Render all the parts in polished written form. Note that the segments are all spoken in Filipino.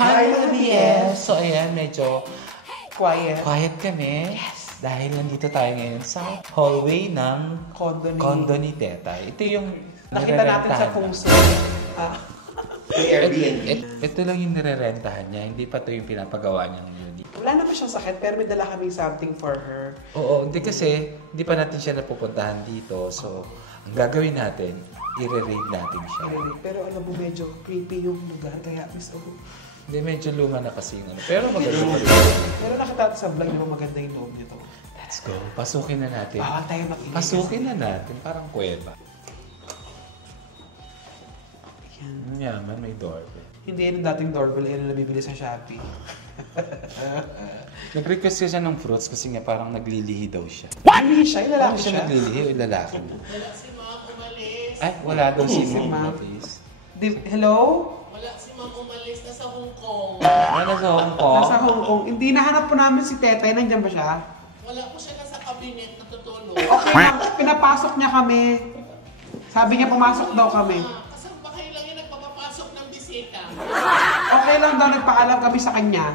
Hi, BS! So ayan, medyo Quiet. quiet kami. Yes. Dahil nandito tayo ngayon sa hallway ng condo ni Tetay. Ito yung Nakita natin sa puso. Airbnb. Ito lang yung nirerentahan niya. Hindi pa ito yung pinapagawa niya ngayon. Wala naman siyang sakit, pero may dala kaming something for her. Oo, hindi kasi hindi pa natin siya napupuntahan dito. So, ang gagawin natin, i-raid natin siya. Pero alam mo, medyo creepy yung lugar. Kaya, Miss O. Hindi, medyo luma na kasi yung ano. Pero maganda. Pero nakita natin sa vlog niyo maganda yung loob nito. Let's go. Pasukin na natin. Bawal tayo makinig. Pasukin na natin. Parang kuweba. Yan. Yaman, may doorbell. Hindi yan yung dating doorbell, yan yung nabibili sa Shopee. Nag-request siya ng fruits kasi nga parang naglilihi daw siya. Hindi siya, yung lalaki Ano siya siya. naglilihi o yung lalaki mo? Wala si Ma'am umalis. Ay, wala daw si Ma'am. Ma'am. Please. Hello? Wala si Ma'am umalis. Nasa Hong Kong. Ano sa Hong Kong? Nasa Hong Kong. Hindi, nahanap po namin si Tetay. Nandiyan ba siya? Wala po siya nasa cabinet natutulog. Okay lang, pinapasok niya kami. Sabi niya pumasok daw kami. Kasama kayo lang yung nagpapapasok ng bisita. Okay lang daw, nagpaalam kami sa kanya.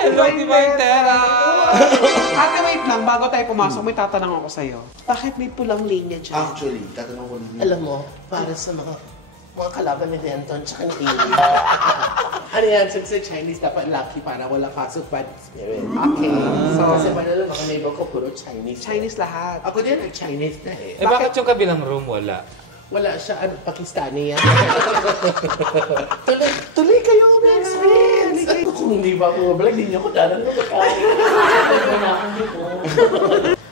Hello, Divantera! Ate, wait lang. Bago tayo pumasok, may tatanong ako sa'yo. Bakit may pulang linya dyan? Actually, tatanong ko ninyo. Alam mo, para sa mga kalaban ni Denton tsaka ni Amy. Ano yan, sa Chinese dapat lucky para wala pasok bad spirit. Okay. So, So, kasi panalo mga neighbor ko puro Chinese. Chinese lahat. Ako din ay Chinese na eh. Eh, bakit yung kabilang room wala? Wala siya, ano, Pakistani yan. tuloy kayo, best friends! Kung hindi ba ako mabalag, hindi niyo ako dalang na magkain.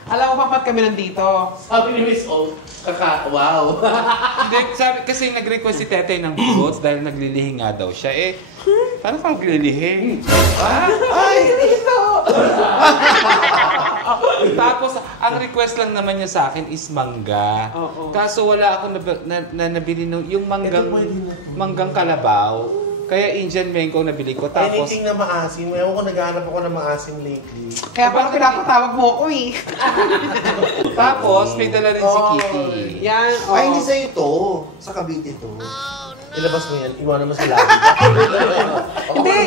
Alam mo ba ba't kami nandito? Sabi ni Miss O, wow. Hindi, sabi, kasi nag-request si Tetay ng fruits dahil naglilihi nga daw siya. Eh, paano ka naglilihi? Ay, dito! Tapos, ang request lang naman niya sa akin is mangga. Oo. Kaso wala akong nabili yung manggang kalabaw. Kaya Indian mango nabili ko. Tapos, Anything na maasim. Ewan ko, naghahanap ako ng maasim lately. Kaya pala pinapatawag mo ako eh. tapos may dala rin si Kitty. Yan, oh. Ay, hindi sa'yo to. Sa Cavite to. Ilabas mo yan. Iwanan mo sa labi. Hindi!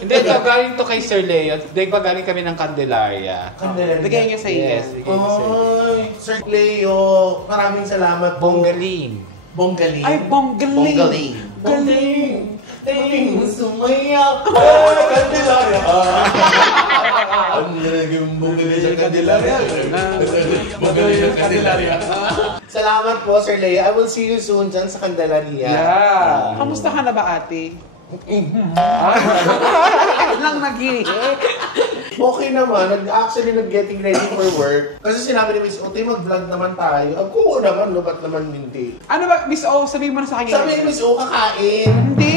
Hindi, galing to kay Sir Leo. Hindi, galing kami ng Candelaria. Bigay niya sa iyo. Yes, bigay ko sa iyo. Ay, Sir Leo. Maraming salamat po. Bonggaling. Bonggaling. Ay, bonggaling. Bonggaling. Galing! Galing mo sumayak. Candelaria. Ang naging bonggaling sa Candelaria. Bonggaling sa Candelaria. Salamat po, Sir Leo. I will see you soon dyan sa Candelaria. Yeah. Kamusta ka na ba, ate? Lang nag-i. Okay naman, actually nag-getting ready for work. Kasi sinabi ni Miss Ote, mag-vlog naman tayo. Ang kuho naman, no? Ba't naman hindi? Ano ba, Miss O, sabihin mo na sa kanya. Sabi ni Miss O, kakain. Hindi.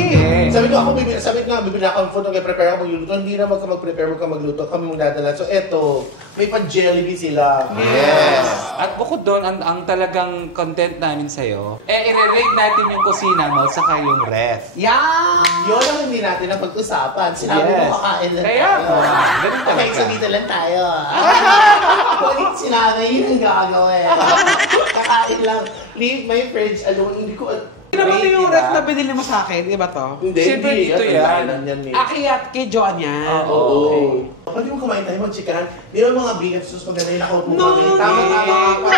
Sabi ko, sabi ko nga, bibili ako ng food, prepare ako magluluto. Hindi na mag-prepare, wag ka magluto. Kami magdadala. So eto, may pan-Jollibee sila. Yes! At bukod doon, ang talagang content namin sa'yo, i-rate natin yung kusina mo saka yung ref. Yan! Yun ang hindi natin na pag-usapan. Sinabi Yes. mo, kakain lang Kaya tayo. po, ganun talaga. Okay, so dito lang tayo. Kung sinabi, yun ang gagawin. Kakain lang. Leave my fridge alone. Hindi ko... Ano ba yung Diba? ref na binili mo sa akin? Di ba to? Hindi, Siyempre, hindi. dito yan. Kay Joan yan. Oo. Okay. Pwede mo kumain tayo, mag-chikahan. Di ba mga beef sus, maganda yung nakaut mo No, kami. Tama-tama.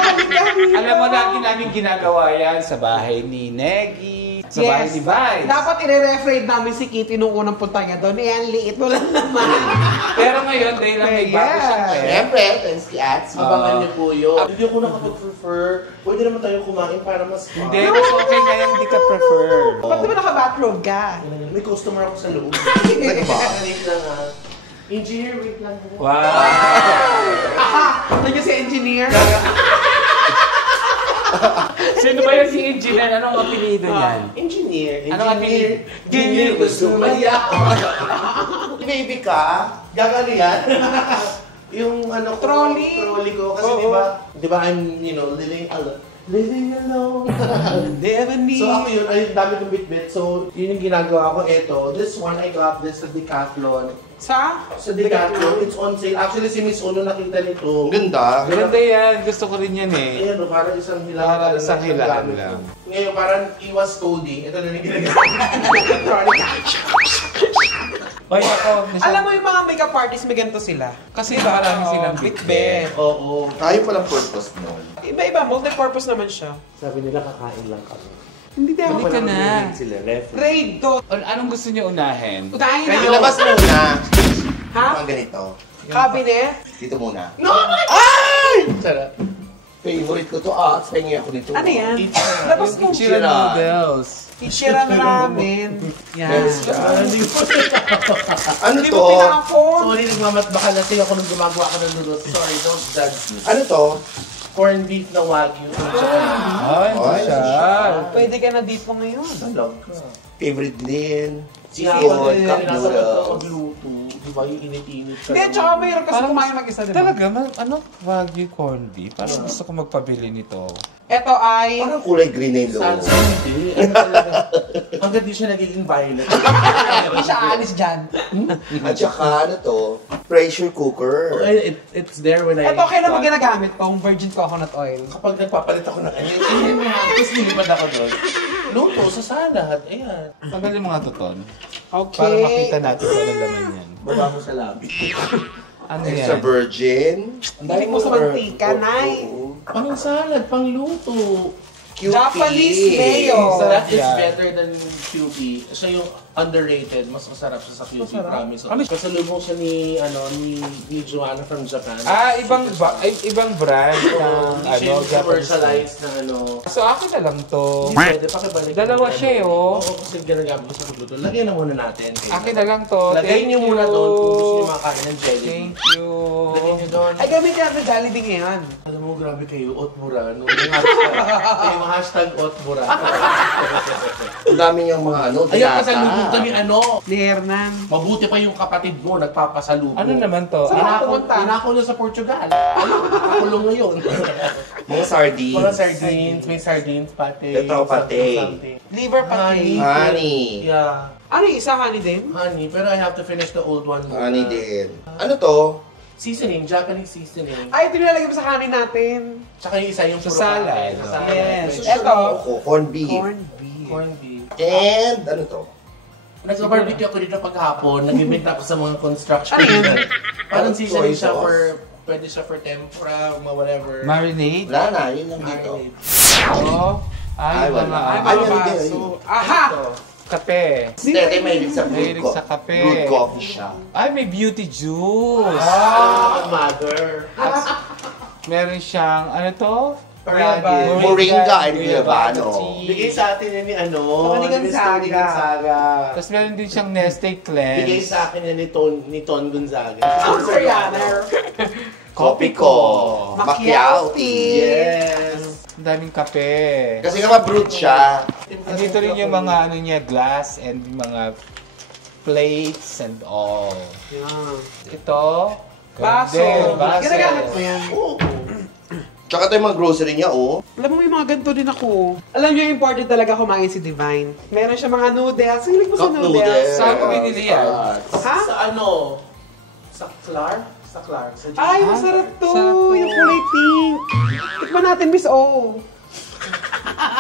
Alam mo, lagi namin ginagawa yan sa bahay ni Negi, sa bahay ni Vice. Dapat i-refraid namin si Kitty nung unang punta niya doon. Eh, ang liit mo lang naman. Pero ngayon, dahil lang may bago siyang ref. Siyempre, thanks kay Ats. Abangan niyo po yun. Hindi ako nakapag-prefer. Pwede naman tayo kumain para mas... Hindi, mas okay na yung hindi ka prefer. Ba't naman naka-bathrobe ka? May customer ako sa loob. Wait lang ah. Engineer, wait lang. Wow! Aha! Nandiyan si engineer. Sino ba yung si engineer? Anong apelido niyan? Engineer. Anong apelido? Engineer ko sumaya. Baby ka? Gagano yan? Yung ano ko, Trolley. trolley ko. Kasi Oo. di ba I'm, living alone. Living alone. Never need. So ako yun, ay dami kong bit-bit. So yun yung ginagawa ko. Ito, this one, I got this sa Decathlon. Sa? Sa Decathlon, it's on sale. Actually, si Miss Uno nakita nito. Ganda. Maganda yan. Gusto ko rin yan eh. Ayan, parang isang hilang. Parang isang hilang gamit lang. ko. Ngayon, parang iwas coding. Ito na yung ginagawa. Hoy, ako. Alam mo yung mga makeup artists, may ganito sila. Kasi marami silang bit-bit. Oo. Tayo palang purpose mo. Iba-iba, multi-purpose naman siya. Sabi nila kakain lang kami. Hindi tayo Balik ka na. Sila, ref. Raid to. Anong gusto niyo unahin? Utahin Kaya na. labas muna. Ha? Ang ganito. Cabinet? Dito muna. No! Ay! Sarap. Favorite ko to. Pahingi ako nito. Ano yan? Labas mo. Ichiran noodles. Ichiran ramen. Yan. Yes, Ano Hindi to? mo pinaka-phone. Sorry, nagmamatbaka na sa'yo ako nung gumagawa ako ng noodles. Sorry, don't judge me. Ano to? Corned beef na wagyu. Ay, Ay, siya. Pwede ka na dito ngayon. Salog ka. Favorite din. Seafood, Seafood, cup nasa ka noodles. magluto. Di ba yung init-init ka? Hindi, tsaka mayroon kasi Parang- kumain mag-isa, di ba? Talaga, Wagyu corned beef? Parang gusto ko magpabili nito. Ito ay... Parang kulay green na yung loob. Salsa, hindi. Ano talaga? Hanggang di siya nagiging violet. Hindi siya alis dyan. At saka ano to? Pressure cooker. It's there when I... Ito, kailan mo ginagamit tong virgin coconut oil? Kapag nagpapalit ako ng kanya, tapos nilipad ako doon. Luto sa salad. Ayan. Tagalin mo nga to, Ton. Okay. Para makita natin kung anong laman yan. Baba mo sa labi. Ano Extra yan? virgin. Dali mo sa mantika, Nay. Pang salad, pang luto. Cute. Japanese mayo. That is Yeah. better than QP. Siya yung underrated. Mas masarap siya sa QP, promise. Ano? Kasalubong siya ni Joanna from Japan. Ibang brand ng Hindi siya yung Japanese. commercialized na So akin na lang to. Hindi pwede, pakibalik. Dalawa siya eh, oh. Oo, kasi ginagamit ko sa pagluto. Lagyan na muna natin. Akin na lang to. Lagay Thank niyo you. muna doon kung gusto niyo makakain ng jelly. Thank you. Lagyan niyo doon. Ay, gamit yan sa Jollibee ngayon. Alam mo, grabe kayo, Otmura. No? Yung hashtag Otmura. Ang dami niyang mga ano, Ayaw ka sa lubog kami Ni Hernan. Mabuti pa yung kapatid mo, nagpapasalubong. Ano naman to? Saan Ah, ako pumunta? Tinako na sa Portugal. Nakulong ngayon. Mga sardines. Mga sardines, may sardines, pate. Ito, pate. something. Liver pate. Honey. Yeah, Ano yung isa, honey din? honey. Pero I have to finish the old one. Honey din. Ano to? Seasoning, Japanese seasoning. Ay, ito nilalagay mo sa kanin natin. Tsaka yung isa yung Sa puro salad. pate. Sa salad. Yes. May Eto. Ako, corned beef. Corned beef. corned beef. And ano to? Nag-barbecue ako dito paghapon. Nag-invent ako sa mga construction. Ano yun? Parang seasoning Soy siya sauce. for, pwede siya for tempura, whatever. Marinade? Wala na, yun lang dito. Marinade. Oo. Ay, wala. Ay, Ay, mga ano din, baso. ayun. Aha! Kape. Tete, mahilig sa Mahilig sa kape. Good coffee siya. Ay, may beauty juice. Ah, mother. Meron siyang, ano to? Guayaba. Moringa and guayabano. Bigay sa atin yan ni ano. Saka ni Gonzaga. ni Gonzaga. Tapos meron din siyang Neste Bigay Cleanse. sa akin yan ni Ton Gonzaga. Ang Koreaner. Kopi ko. Macchiati. Yes. Ang daming kape. Kasi nga ma-brute siya. Andito rin yung mga ano niya, glass and mga plates and all. Yan. Ito. Baso. Ganda, baso. Ginagamit mo yan. Oo. Tsaka ito yung mga grocery niya, oh. Alam mo, may mga ganito din ako. Alam niyo, important talaga kumain si Divine. Meron siya mga noodles. Hilig mo sa Cup noodles. noodles. Saan mo binili yan? Ha? Sa ano? Sa Clark? Sa Clark. Sa Ay, masarap to. Sarap to. Yung kulay pink. Tikman natin, Miss O.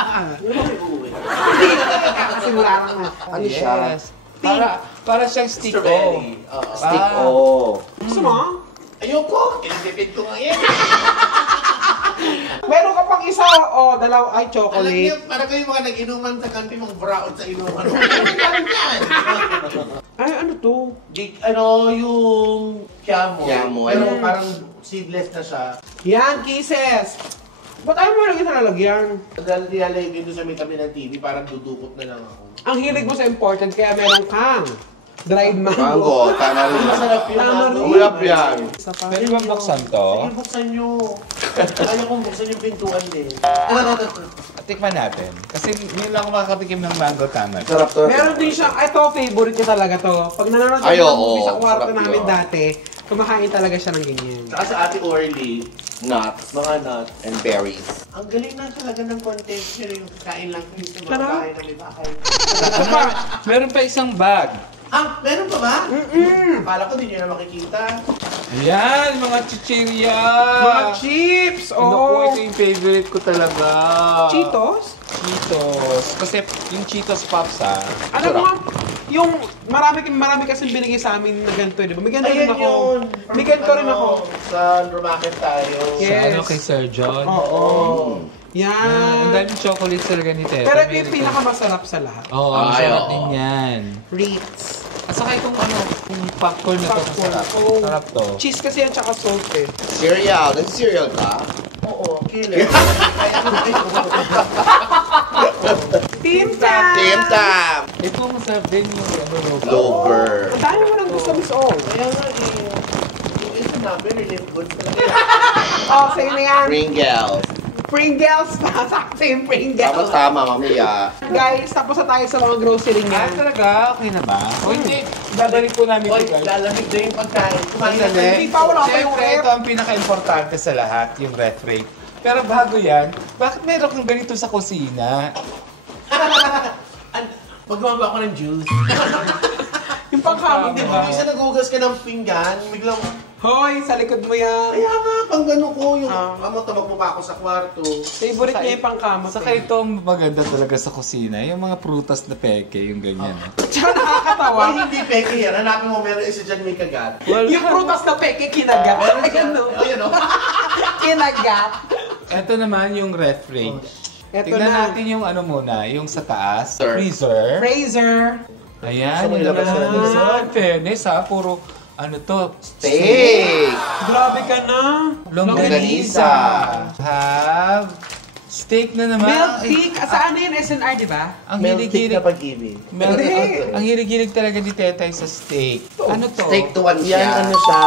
Ano ba may uuwi? Hindi na kasi wala na. Ano siya? Yes. Para siyang stick o. Strawberry. Oo. Stick, Ah. oh. Gusto mo? Ayoko! Kinitipid ko nga yan. Meron ka pang isa, o, dalaw, ay, Alam niyo, chocolate. parang kayo mga nag-inuman sa country, mga brown sa inuman. Parang yan! Ay, ano to? Ano, yung Kiamoy. Kiamoy. Pero parang seedless na siya. Yan, kisses. Ba't ayaw mo lagi sa lalagyan? Dahil nilalagay doon sa may tabi ng TV, parang dudukot na lang ako. Ang hilig mo sa important, kaya meron kang dried mango. Mango, tama rin. Masarap yung Tama mango. rin. Ulap yan. Isa pa. Pwede bang buksan to? Sige, buksan nyo. Ayaw kong buksan yung pintuan din. Tikman natin. Kasi ngayon lang ako makakatikim ng mango tama. Sarap to. Meron din siyang, ito, favorite ko talaga to. Pag nanonood Ay, kami ng oo. movie sa kwarto Sarap namin yun. dati, Kumakain talaga siya ng ganyan. Saka sa Ate Orly, nuts, mga nuts and berries. Ang galing na talaga ng content niya yung kain lang kayo sa mga Tara. bahay na may bahay. Meron pa isang bag. Ah, meron pa ba? Akala ko di nyo na makikita. Ayan, mga chichirya. Mga chips! Naku, Oh! ito yung favorite ko talaga. Cheetos? Cheetos. Kasi yung Cheetos Pops Alam mo, yung marami kasing binigay sa amin na ganito, di ba? May ganito rin Ayan ako. yun. May ganito rin ako. Sa Romaket tayo. Yes. Sa kay Sir John. Oo. Ang Yan. daming chocolates talaga ni Tete. Pero ito yung pinakamasarap sa lahat. Oo, ang Ay, sarap oo. din yan. Ritz. At saka itong kung popcorn na to, Popcorn. masarap. Oh. Sarap to. Cheese kasi yan, tsaka salt eh. Cereal. Nag-cereal ka? Oo, killer. Team Tam! Team Tam! Ito masarap din yung Lover. Ang dami mo nang gusto, Miss O. Kaya nga eh. Yung isa namin, relief goods talaga. Oh, sa'yo na yan. Pringles. Pringles pa. Sakto yung Pringles. Tama, mamaya. Guys, tapos na tayo sa mga grocery niya. talaga? Okay na ba? O hindi, babalik po namin Hoy, ito guys. lalamig na yung pagkain. Kumain na Hindi pa, wala pa yung Siyempre, ref. ito ang pinaka-importante sa lahat, yung ref rate. Pero bago yan, bakit meron kang ganito sa kusina? Magmamaba ako ng juice. Yung panghamon, Hindi di ba? ba? Isa nagugas ka ng pinggan, biglang, Hoy, sa likod mo yan. kaya nga, pang gano'n ko yung, Ah. tabag mo pa ako sa kwarto. Favorite niya yung pangkamot. Saka ito ang maganda talaga sa kusina, yung mga prutas na peke, yung ganyan. Tsaka nakakatawa. Ay, hindi peke yan. Hanapin mo, meron isa dyan may kagat. Yung prutas na peke, kinagat. Ayan no. Ayun o. Kinagat. Ito naman yung ref rate. Ito Tingnan na. natin yung ano muna, yung sa taas, Sir. freezer. Fraser. Ayan, Gusto mo yung ilabas naman. na dito? In fairness ha, puro ano to, Steak! Grabe ka na. longganisa. Have steak na naman. Milk tea. Saan na yun? SNR, di ba? Ang Melting hilig-hilig. na pag-ibig. Ang hilig-hilig talaga ni Tetay sa steak. Ano to? Steak to one Yan, siya. ano siya,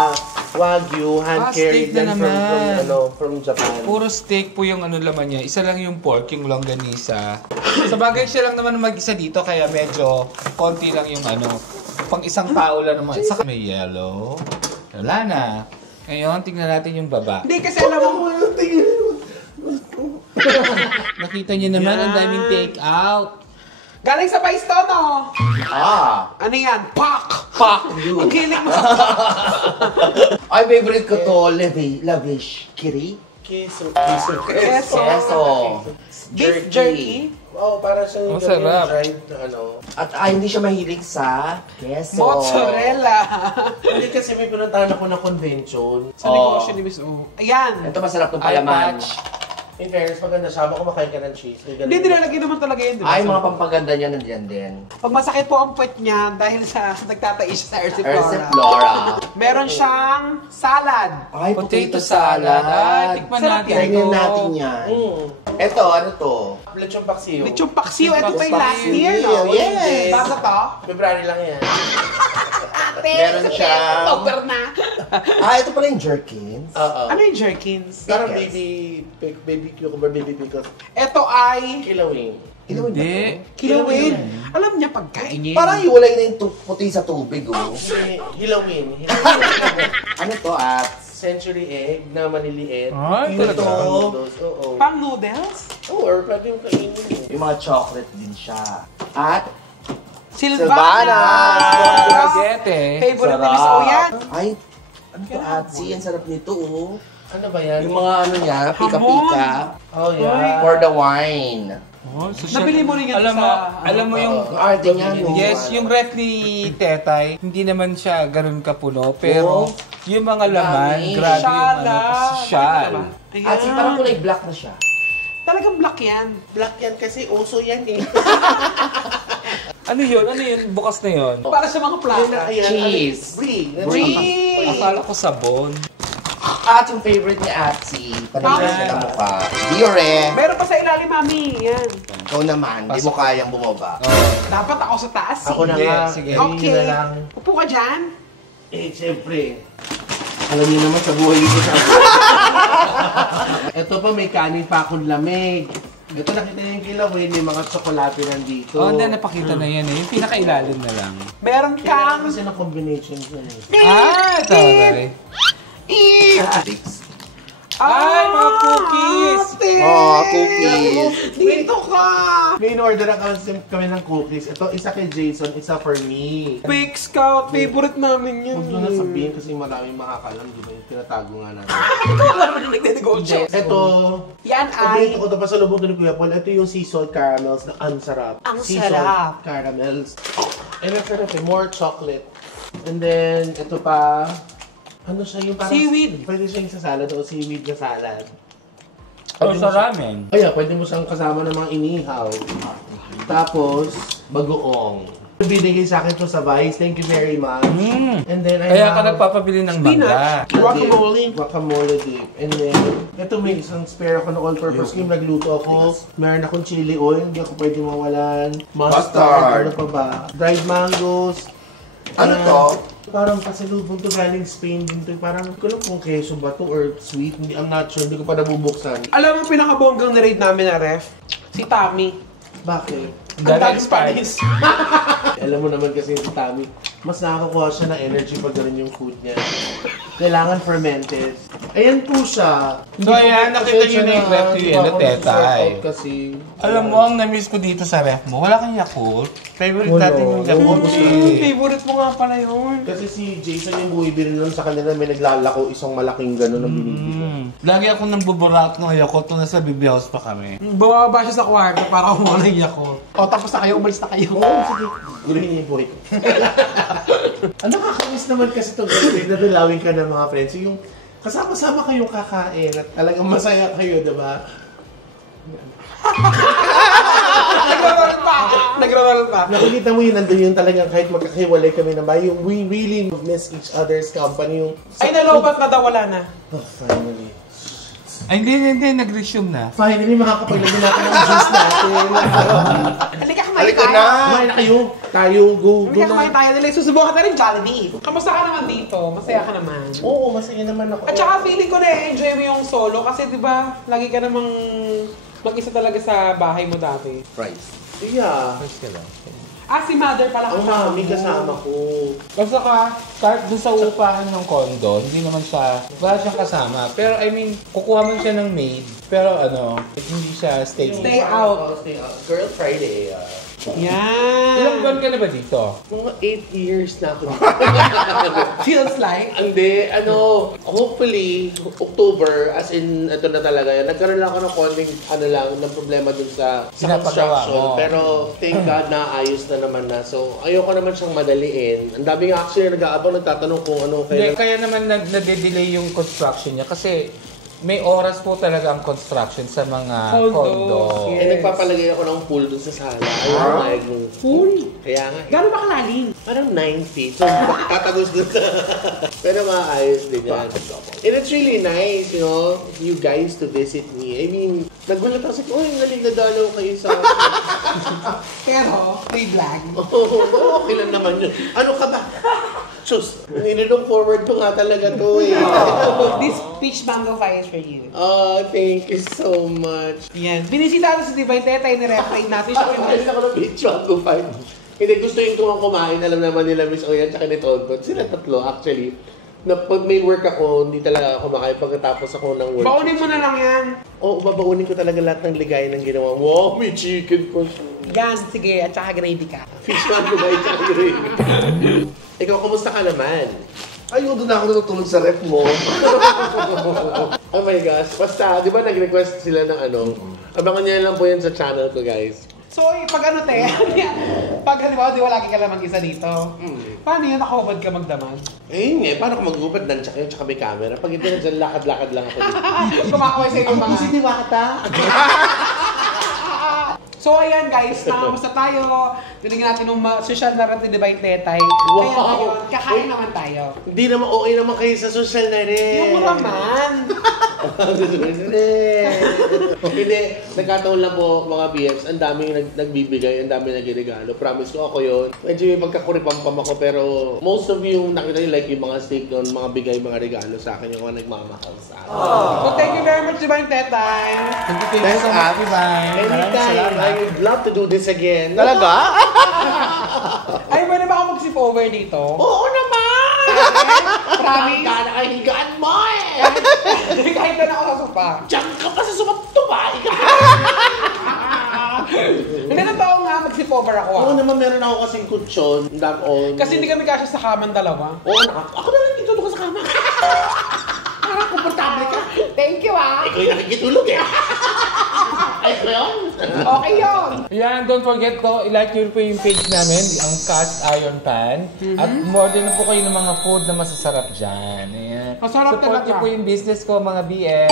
Wagyu, hand-carried steak na yan from, naman. from Japan. Puro steak po yung ano laman niya. Isa lang yung pork, yung longganisa. Sa bagay siya lang naman mag-isa dito, kaya medyo konti lang yung ano. Pang isang tao lang naman. Saka may yellow. Wala na. Ngayon, tingnan natin yung baba. Hindi kasi alam mo. Nakita niyo naman, ang daming take out. Galing sa Paisto, no? Ah! Ano yan? Pak! Pak! Ang hilig mo sa Ay, favorite ko to, lavish kiri. Kiso. keso. Keso. Beef jerky. Oo, para sa yung Masarap. dried na ano. At hindi siya mahilig sa keso. Mozzarella. Hindi kasi may pinuntahan ako na convention. Sa negosyo ni Miss O. Ayan. Ito masarap tong palaman. In fairness, maganda siya. Baka kumakain ka ng cheese. May ganun. Hindi, nilalagay naman talaga yun, di ba? Ay, mga pampaganda niya nandiyan din. Pag masakit po ang puwet niya dahil sa nagtatai siya sa Ersiflora. Ersiflora. Meron siyang salad. Ay, Potato salad. Ay, tikman Sarap natin yan. Tingnan ito. natin yan. Ito, ano to? Lechon paksiw. Lechong paksiw. Ito pa yung Paksiw. last year, no? Yes. Bago to? February lang yan. Meron siyang... October na. Ito pala yung jerkins. Oo. Ano yung jerkins? Parang Yes. baby cucumber, baby pickles. Ito ay Kilawing. Ilawin ba Hindi. to? kilawin. Alam niya pagkain niya. Parang iwalay na yung puti sa tubig, oh. Hilawin. Ano to, at? Century egg na maliliit. Ay, Ito. Noodles, oo. Pang noodles? Or pwede yung kainin mo. Yung mga chocolate din siya. At, Silvana! Silvana! Spaghetti. Favorite ni Miss O yan. Ay, ano to, Atsi? Ang sarap nito, oh. Ano ba yan? Yung mga ano niya, pika-pika. Oh, yeah. For the wine. Oh, social- Nabili mo rin yan alam sa... mo, alam mo yung Yung arte niya, no? yes, yung ref ni Tetay, hindi naman siya ganun kapuno, pero yung mga laman, Dami. grabe yung ano, Shala. shal. Ayan. Atsi, parang kulay black na siya. Talagang black yan. Black yan kasi uso yan eh. Ano yun? Ano yun? Bukas na yun. Para sa mga plata. Ayan, Cheese. Brie. Brie. Akala ko sabon. At yung favorite ni Atsi, panay siya ng mukha. Diore. Meron pa sa ilalim, mami. Yan. Ikaw naman, di mo kayang bumaba. Dapat ako sa taas. Ako na Sige, nga. sige. Okay. Na lang. Upo ka dyan. Eh, siyempre. Alam niyo naman sa buhay ko sa Ito pa, may kanin pa akong lamig. Ito nakita niyo yung kilawin, may mga tsokolate nandito. Oh, hindi, napakita na yan eh. Yung pinakailalim na lang. Meron Kailangan kang... kasi ng combination ko eh. Ito rin. Ay, mga cookies! Cookies! Dito ka! May in-order kami ng cookies. Ito, isa kay Jason, isa for me. Bake Scout, favorite namin yun. Huwag nyo na sabihin kasi maraming makakalam, di ba? Yung tinatago nga natin. Wala naman yung nagde-negosyo. Ito, Yan paborito ay... ko ito pa sa lubog ni Kuya Paul. Ito yung sea salt caramels na ang sarap. Ang Sea salt sarap. caramels. And ang sarap eh, more chocolate. And then, ito pa, ano siya yung parang... Seaweed. Pwede siya yung sa salad o seaweed na salad. Oh, sa ramen. Kaya, pwede mo siyang kasama ng mga inihaw. Tapos, bagoong. Binigay sa akin to sa Vice. Thank you very much. And then, I Kaya ka have nagpapabili ng mangga. Guacamole. Guacamole dip. And then, ito may isang spare ako ng all-purpose cream. Nagluto ako. Meron akong chili oil. Hindi ako pwede mawalan. Mustard. Ano pa ba? Dried mangoes. Ano to? Parang pasalubong to galing Spain din to. Parang kung keso ba to or sweet. I'm not sure. Hindi ko pa nabubuksan. Alam mo, pinakabonggang na-raid namin na ref? Si Tommy. Bakit? Ang daming Spanish. Alam mo naman kasi si Tommy, mas nakakakuha siya ng energy pag ganun yung food niya. Kailangan fermented. Ayan po siya. So, ayan, nakita niyo na yung ref ko yun, no, tetay. Kasi, Alam mo, ang na-miss ko dito sa ref mo, wala kang Yakult. Favorite Wala. natin yung Yakult. Favorite mo nga pala yun. kasi si Jason yung bumibili nun sa kanila, may naglalako isang malaking gano'n ang binibili. Lagi ako nang buburak ng Yakult nung nasa BB House pa kami. Bumaba siya sa kwarto para kumuha ng Yakult. O, tapos na kayo, umalis na kayo. Oo, sige. Guluhin niya yung buhay ko. Ang nakakamiss naman kasi itong gano'n, nadalawin ka ng mga friends. Yung kasama-sama kayong kakain at talagang masaya kayo, diba? Nagraral pa. Nakikita mo yun, nandun yun talagang kahit magkakahiwalay kami na ba, yung we really miss each other's company. Yung, Ay, nalobat na daw, wala na. Oh, finally. Ay, hindi, nag-resume na. Finally, makakapaglagay natin ng juice natin. Halika, kumain Halika tayo. na! Kumain na kayo. Tayo, go Halika, na. kumain tayo. Dali, susubukan na rin Jollibee. Kamusta ka naman dito? Masaya ka naman. Oo, masaya naman ako. At saka feeling ko na-enjoy mo yung solo kasi di ba lagi ka namang mag-isa talaga sa bahay mo dati. Fries. Yeah. Ah, si mother pala Ang kasama mami mo. kasama ko. Basta ka, kahit dun sa upahan ng condo, hindi naman siya, wala siyang kasama. Pero I mean, kukuha man siya ng maid, pero ano, hindi siya stay. Stay out. Oh, stay out. Girl Friday. Yan. Ilang buwan ka na ba dito? Mga 8 years na ako dito. Feels like. Hindi, hopefully, October, as in, ito na talaga yan. Nagkaroon lang ako ng konting, ng problema dun sa Pinapagawa construction. mo. Pero, thank God na ayos na naman na. So, ayoko naman siyang madaliin. Ang daming actually nag-aabang, nagtatanong kung ano Hindi, kaya. kaya naman nade-delay yung construction niya kasi may oras po talaga ang construction sa mga Condos, condo. yes. Eh, nagpapalagay ako ng pool dun sa sala. Ayun, yung Pool? Kaya nga, Gano'n ba kalalim? parang 9 feet. So, tatagos dun sa... Pero maayos din yan. And it's really nice, you guys to visit me. I mean, nagulat ako sa, uy, galing na dalaw kayo sa... Pero, may vlog. Oo, okay lang naman yun. Ano ka ba? Sus, nililook forward ko nga talaga to eh. This peach mango pie is for you. Oh, thank you so much. Yan. Binisita natin si Divine Tetay, ni-referate natin siya. Ayos ako ng beach mango pie. Hindi, gusto yung kumain. Alam naman nila Miss Oyan tsaka ni Tonton. Sila tatlo actually. Na pag may work ako, hindi talaga ako kumakain pagkatapos ako ng work. Baunin mo na lang yan. Oo, babaunin ko talaga lahat ng ligay ng ginawa. Wow, may chicken po. Yan, sige. At saka gravy ka. Fish mango ba yung tsaka gravy? Ikaw, kumusta ka naman? Ayun, doon ako natutulog sa ref mo. Oh my gosh. Basta, di ba nag-request sila ng Abangan niyo lang po yan sa channel ko, guys. So, pag ano te, pag halimbawa di ba lagi ka lang mag-isa dito, paano yun nakahubad ka magdaman? Eh, yun nga, paano ko mag-gupad ng tsaka may camera? Pag hindi na dyan, lakad-lakad lang ako dito. Kumakaway sa iyo mga... Hindi ba kata? So ayan guys, nakamusta tayo. Tinignan natin ng social na rin ni Divine Tetay. Wow. Kaya ngayon, kakain naman tayo. Hindi naman okay naman kayo sa social na rin. Yung naman. Hindi, nagkataon lang po mga BFs, ang daming nagbibigay, ang daming nagregalo. Promise ko ako yun. Medyo may pagkakuripampam ako pero most of you nakita nyo like yung mga steak doon, mga bigay, mga regalo sa akin, yung mga nagmamahal sa akin. So thank you very much, Divine Tetay. Thank you so much, Divine. Maraming Anytime, salamat. I would love to do this again. Talaga? Ay, pwede ba ako mag-sip over dito? Oo naman! Promise? Hanggang nakahigaan mo eh! Kahit na ako sa sopa. Diyan ka pa sa sumatuba! Hindi totoo nga, mag-sip over ako Oo ah. naman, meron ako kasing kutsyon. Kasi hindi kami kasya sa kaman dalawa. Oo, ako na lang dito ka sa kama. Parang komportable ka. Thank you ah. Ikaw yung nakikitulog eh. Ay, ko yun? Okay yun. Yan, don't forget to, i-like nyo po yung page namin, ang Cast Iron Pan. At order na po kayo ng mga food na masasarap dyan. Ayan. Masarap Support talaga. nyo po yung business ko, mga BF.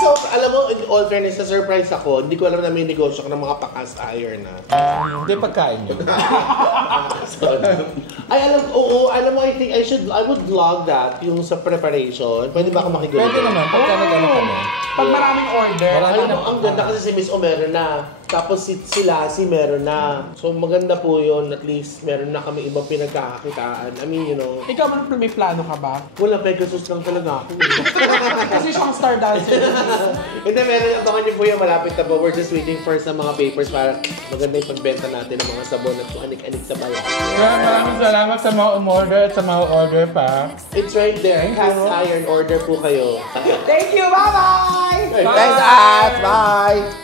So, alam mo, in all fairness, sa surprise ako, hindi ko alam na may negosyo ka ng mga pa-cast iron na. Hindi pagkain nyo. Ay, alam mo, I would vlog that, yung sa preparation. Pwede ba ako makigulo? Pwede naman, pagka nag-ano kami. Pag maraming order. Marami Alam mo, ang ganda kasi si Miss O meron na. Tapos si Lassie meron na. So maganda po yun. At least meron na kami ibang pinagkakakitaan. I mean, you know. Ikaw man may plano ka ba? Wala, Pegasus lang talaga ako. Kasi siyang star dancer. Hindi, meron. Abangan niyo po yung malapit na po. We're just waiting for sa mga papers para maganda yung pagbenta natin ng mga sabon at anik-anik sa bayan. Maraming salamat sa mga umorder at sa mga order pa. It's right there. Cast iron order po kayo. Thank you, bye-bye! Thanks, At! Bye!